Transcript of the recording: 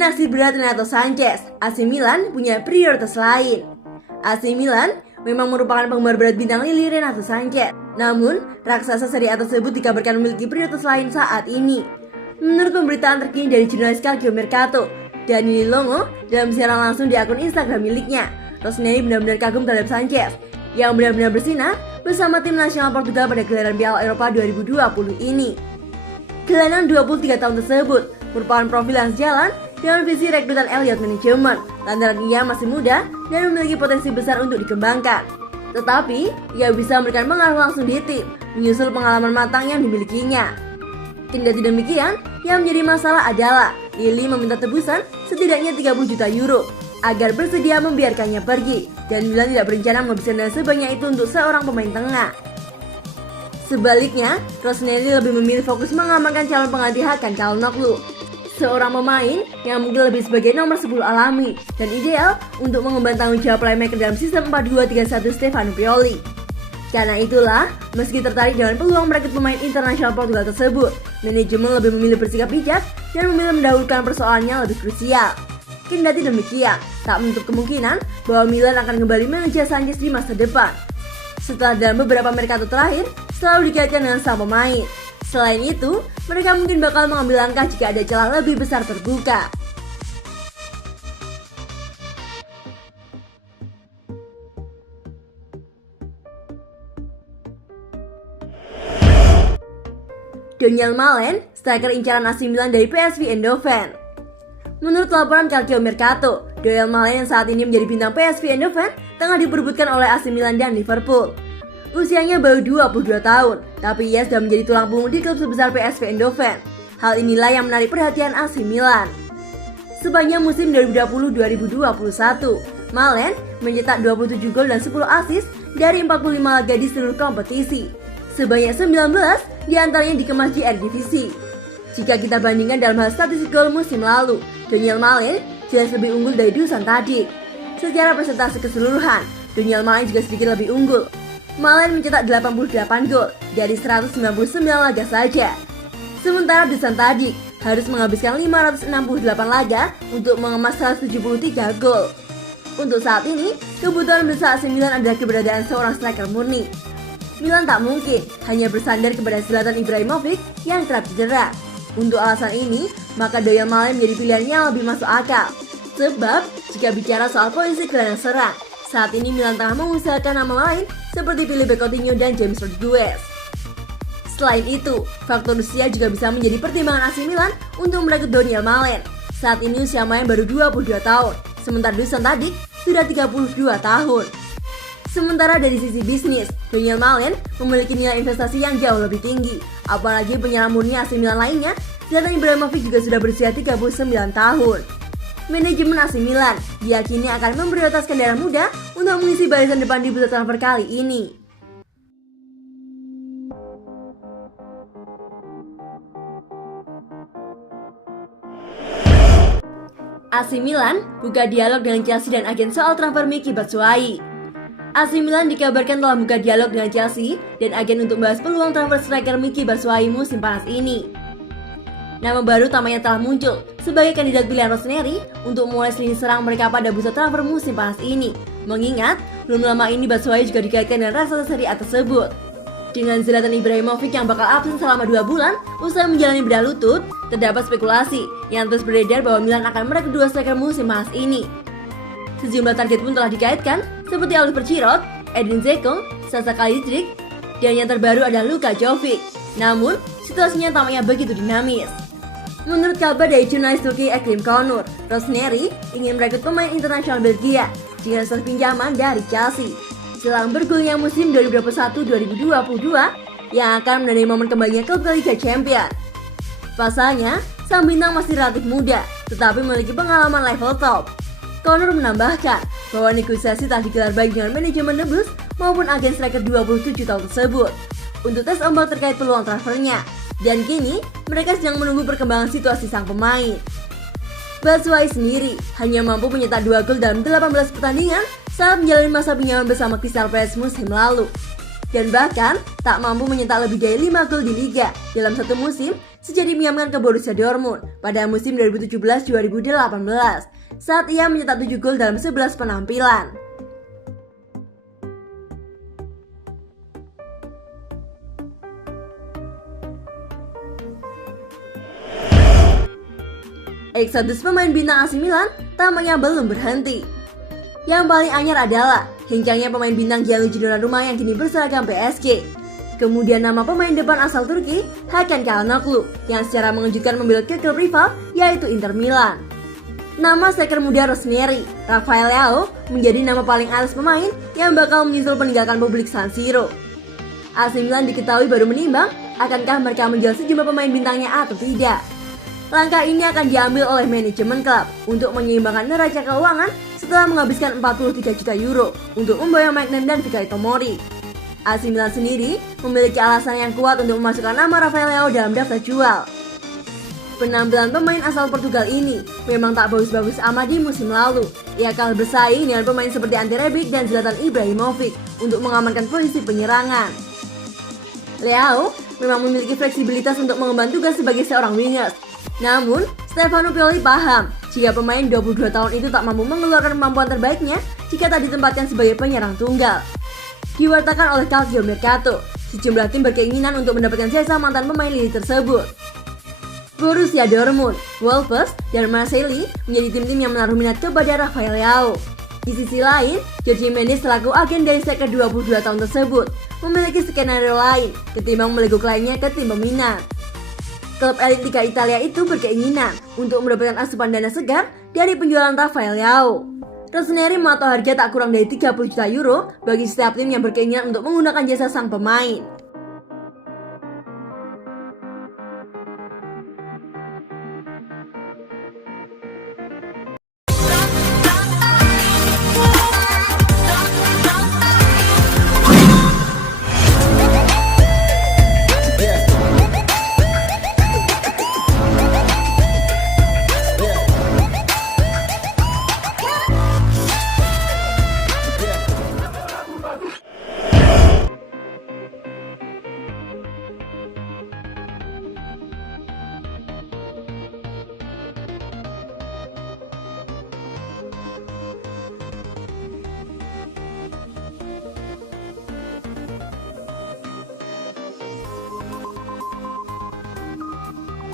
nasib berat Renato Sanches, AC Milan punya prioritas lain. AC Milan memang merupakan penggemar berat bintang Lili Renato Sanches. Namun, raksasa Serie A tersebut dikabarkan memiliki prioritas lain saat ini. Menurut pemberitaan terkini dari jurnalis Calciomercato, Dani Longo dalam siaran langsung di akun Instagram miliknya, Rossoneri benar-benar kagum terhadap Sanches yang benar-benar bersinar bersama tim nasional Portugal pada gelaran Piala Eropa 2020 ini. Gelandang 23 tahun tersebut merupakan profil yang sejalan dengan visi rekrutan Elliott Management lantaran ia masih muda dan memiliki potensi besar untuk dikembangkan. Tetapi, ia bisa memberikan pengaruh langsung di tim, menyusul pengalaman matang yang dimilikinya. Kendati demikian, yang menjadi masalah adalah Lili meminta tebusan setidaknya 30 juta euro agar bersedia membiarkannya pergi, dan Milan tidak berencana menghabiskan dana sebanyak itu untuk seorang pemain tengah. Sebaliknya, Rossoneri lebih memilih fokus mengamankan calon pengganti Hakan Çalhanoğlu, seorang pemain yang mungkin lebih sebagai nomor 10 alami dan ideal untuk mengemban tanggung jawab playmaker dalam sistem 4-2-3-1 Stefano Pioli. Karena itulah, meski tertarik dengan peluang merekrut pemain internasional Portugal tersebut, manajemen lebih memilih bersikap bijak dan memilih mendahulukan persoalannya lebih krusial. Kendati demikian, tak menutup kemungkinan bahwa Milan akan kembali mengejar Sanches di masa depan. Setelah dalam beberapa mercato terakhir selalu dikaitkan dengan sang pemain. Selain itu, mereka mungkin bakal mengambil langkah jika ada celah lebih besar terbuka. Daniel Malen, striker incaran AC Milan dari PSV Eindhoven. Menurut laporan Calciomercato, Daniel Malen yang saat ini menjadi bintang PSV Eindhoven tengah diperebutkan oleh AC Milan dan Liverpool. Usianya baru 22 tahun, tapi ia sudah menjadi tulang punggung di klub sebesar PSV Eindhoven. Hal inilah yang menarik perhatian AC Milan. Sepanjang musim 2020-2021, Malen mencetak 27 gol dan 10 assist dari 45 laga di seluruh kompetisi. Sebanyak 19 diantaranya dikemas di Eredivisie. Jika kita bandingkan dalam hal statistik gol musim lalu, Daniel Malen jelas lebih unggul dari Dusan Tadic. Secara persentase keseluruhan, Daniel Malen juga sedikit lebih unggul. Malen mencetak 88 gol dari 199 laga saja. Sementara Dusan Tadic harus menghabiskan 568 laga untuk mengemas 173 gol. Untuk saat ini, kebutuhan besar AC Milan adalah keberadaan seorang striker murni. Milan tak mungkin hanya bersandar kepada Zlatan Ibrahimovic yang kerap cedera. Untuk alasan ini, maka Daniel Malen menjadi pilihan yang lebih masuk akal. Sebab, jika bicara soal posisi gelandang serang, saat ini Milan tengah mengusahakan nama lain seperti Philippe Coutinho dan James Rodriguez. Selain itu, faktor usia juga bisa menjadi pertimbangan AC Milan untuk merekrut Daniel Malen. Saat ini usia Malen baru 22 tahun, sementara Dusan Tadic sudah 32 tahun. Sementara dari sisi bisnis, Daniel Malen memiliki nilai investasi yang jauh lebih tinggi. Apalagi penyerang murni AC Milan lainnya, Zlatan Ibrahimovic juga sudah berusia 39 tahun. Manajemen AC Milan diyakini akan memprioritaskan darah muda untuk mengisi barisan depan di bursa transfer kali ini. AC Milan buka dialog dengan Chelsea dan agen soal transfer Michy Batshuayi. AC Milan dikabarkan telah buka dialog dengan Chelsea dan agen untuk membahas peluang transfer striker Michy Batshuayi musim panas ini. Nama baru tampaknya telah muncul sebagai kandidat pilihan Rossoneri untuk memulai lini serang mereka pada bursa transfer musim panas ini. Mengingat, belum lama ini Batshuayi juga dikaitkan dengan raksasa Serie A tersebut. Dengan Zlatan Ibrahimovic yang bakal absen selama 2 bulan usai menjalani bedah lutut, terdapat spekulasi yang terus beredar bahwa Milan akan merekrut 2 striker musim panas ini. Sejumlah target pun telah dikaitkan seperti Oliver Giroud, Edin Dzeko, Sasa Kalajdzic, dan yang terbaru adalah Luka Jovic. Namun, situasinya tampaknya begitu dinamis. Menurut kabar dari jurnalis Turki Ekrim Konur, Rossoneri ingin merekrut pemain internasional Belgia dengan hasil pinjaman dari Chelsea jelang bergulirnya musim 2021-2022 yang akan menandai momen kembalinya klub ke Liga Champions. Pasalnya, sang bintang masih relatif muda, tetapi memiliki pengalaman level top. Konur menambahkan bahwa negosiasi telah digelar baik dengan manajemen The Blues maupun agen striker 27 tahun tersebut untuk tes ombak terkait peluang transfernya. Dan kini, mereka sedang menunggu perkembangan situasi sang pemain. Batshuayi sendiri hanya mampu mencetak 2 gol dalam 18 pertandingan saat menjalani masa pinjaman bersama Crystal Palace musim lalu. Dan bahkan tak mampu mencetak lebih dari 5 gol di Liga dalam satu musim sejak dipinjamkan ke Borussia Dortmund pada musim 2017-2018 saat ia mencetak 7 gol dalam 11 penampilan. Exodus pemain bintang AC Milan tampaknya belum berhenti. Yang paling anyar adalah hengkangnya pemain bintang Gianluigi Donnarumma yang kini berseragam PSG. Kemudian nama pemain depan asal Turki, Hakan Çalhanoğlu, yang secara mengejutkan membelot ke klub rival yaitu Inter Milan. Nama striker muda Rossoneri, Rafael Leao, menjadi nama paling atas pemain yang bakal menyusul peninggalkan publik San Siro. AC Milan diketahui baru menimbang akankah mereka menjual sejumlah pemain bintangnya atau tidak. Langkah ini akan diambil oleh manajemen klub untuk menyeimbangkan neraca keuangan setelah menghabiskan 43 juta euro untuk membayar Maignan dan Fikayo Tomori. AC Milan sendiri memiliki alasan yang kuat untuk memasukkan nama Rafael Leao dalam daftar jual. Penampilan pemain asal Portugal ini memang tak bagus-bagus amat di musim lalu. Ia kalah bersaing dengan pemain seperti Ante Rebic dan Zlatan Ibrahimovic untuk mengamankan posisi penyerangan. Leao memang memiliki fleksibilitas untuk mengemban tugas sebagai seorang winger. Namun, Stefano Pioli paham jika pemain 22 tahun itu tak mampu mengeluarkan kemampuan terbaiknya jika tak ditempatkan sebagai penyerang tunggal. Diwartakan oleh Calcio Mercato, sejumlah tim berkeinginan untuk mendapatkan jasa mantan pemain lini tersebut. Borussia Dortmund, Wolves, dan Marseille menjadi tim-tim yang menaruh minat kepada Rafael Leao. Di sisi lain, Jorge Mendes selaku agen dari striker 22 tahun tersebut memiliki skenario lain ketimbang melego kliennya ke tim peminat. Klub elit Liga Italia itu berkeinginan untuk mendapatkan asupan dana segar dari penjualan Rafael Leao. Rossoneri mematok harga tak kurang dari 30 juta euro bagi setiap tim yang berkeinginan untuk menggunakan jasa sang pemain.